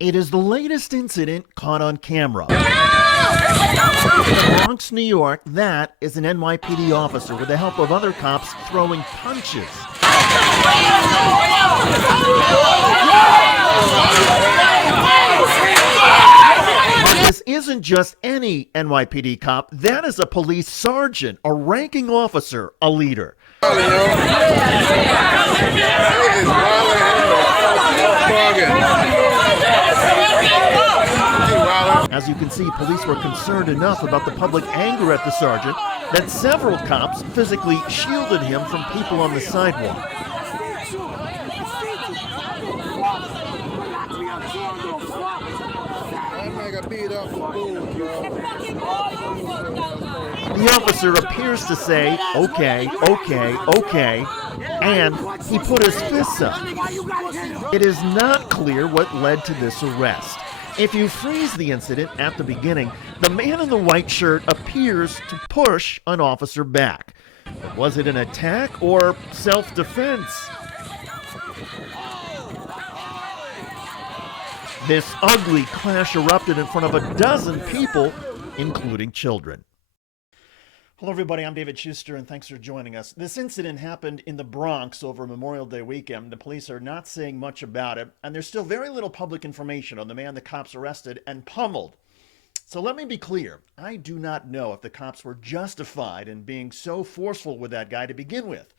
It is the latest incident caught on camera. In Bronx, New York, that is an NYPD officer with the help of other cops throwing punches. But this isn't just any NYPD cop. That is a police sergeant, a ranking officer, a leader. As you can see, police were concerned enough about the public anger at the sergeant that several cops physically shielded him from people on the sidewalk. The officer appears to say, okay, and he put his fists up. It is not clear what led to this arrest. If you freeze the incident at the beginning, the man in the white shirt appears to push an officer back. Was it an attack or self-defense? This ugly clash erupted in front of a dozen people, including children. Hello everybody, I'm David Shuster and thanks for joining us. This incident happened in the Bronx over Memorial Day weekend. The police are not saying much about it, and there's still very little public information on the man the cops arrested and pummeled. So let me be clear, I do not know if the cops were justified in being so forceful with that guy to begin with.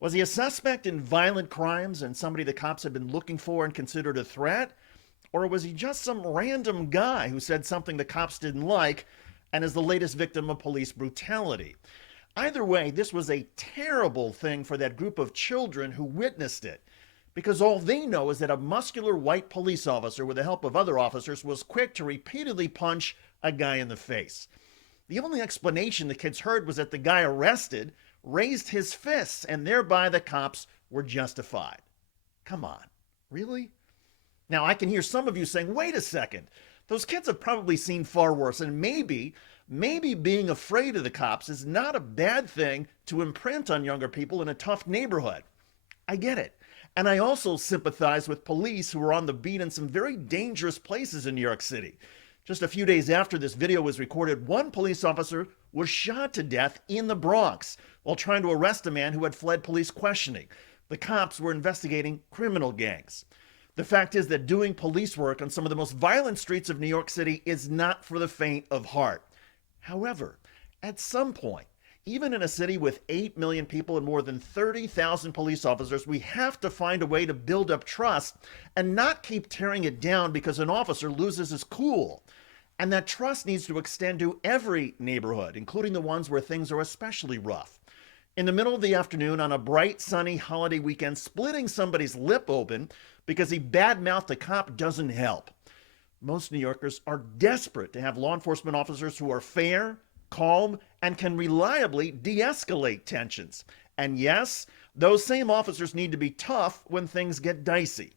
Was he a suspect in violent crimes and somebody the cops had been looking for and considered a threat? Or was he just some random guy who said something the cops didn't like and is the latest victim of police brutality? Either way, this was a terrible thing for that group of children who witnessed it, because all they know is that a muscular white police officer with the help of other officers was quick to repeatedly punch a guy in the face. The only explanation the kids heard was that the guy arrested raised his fists and thereby the cops were justified. Come on, really? Now I can hear some of you saying, wait a second, those kids have probably seen far worse, and maybe being afraid of the cops is not a bad thing to imprint on younger people in a tough neighborhood. I get it. And I also sympathize with police who are on the beat in some very dangerous places in New York City. Just a few days after this video was recorded, one police officer was shot to death in the Bronx while trying to arrest a man who had fled police questioning. The cops were investigating criminal gangs. The fact is that doing police work on some of the most violent streets of New York City is not for the faint of heart. However, at some point, even in a city with 8 million people and more than 30,000 police officers, we have to find a way to build up trust and not keep tearing it down because an officer loses his cool. And that trust needs to extend to every neighborhood, including the ones where things are especially rough. In the middle of the afternoon on a bright, sunny holiday weekend, splitting somebody's lip open because he badmouthed a cop doesn't help. Most New Yorkers are desperate to have law enforcement officers who are fair, calm, and can reliably de-escalate tensions. And yes, those same officers need to be tough when things get dicey.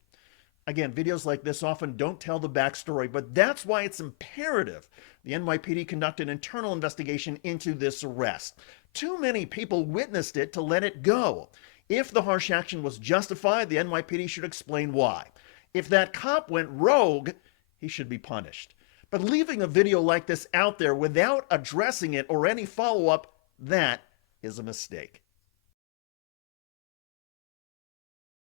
Again, videos like this often don't tell the backstory, but that's why it's imperative the NYPD conduct an internal investigation into this arrest. Too many people witnessed it to let it go. If the harsh action was justified, the NYPD should explain why. If that cop went rogue, he should be punished. But leaving a video like this out there without addressing it or any follow-up, that is a mistake.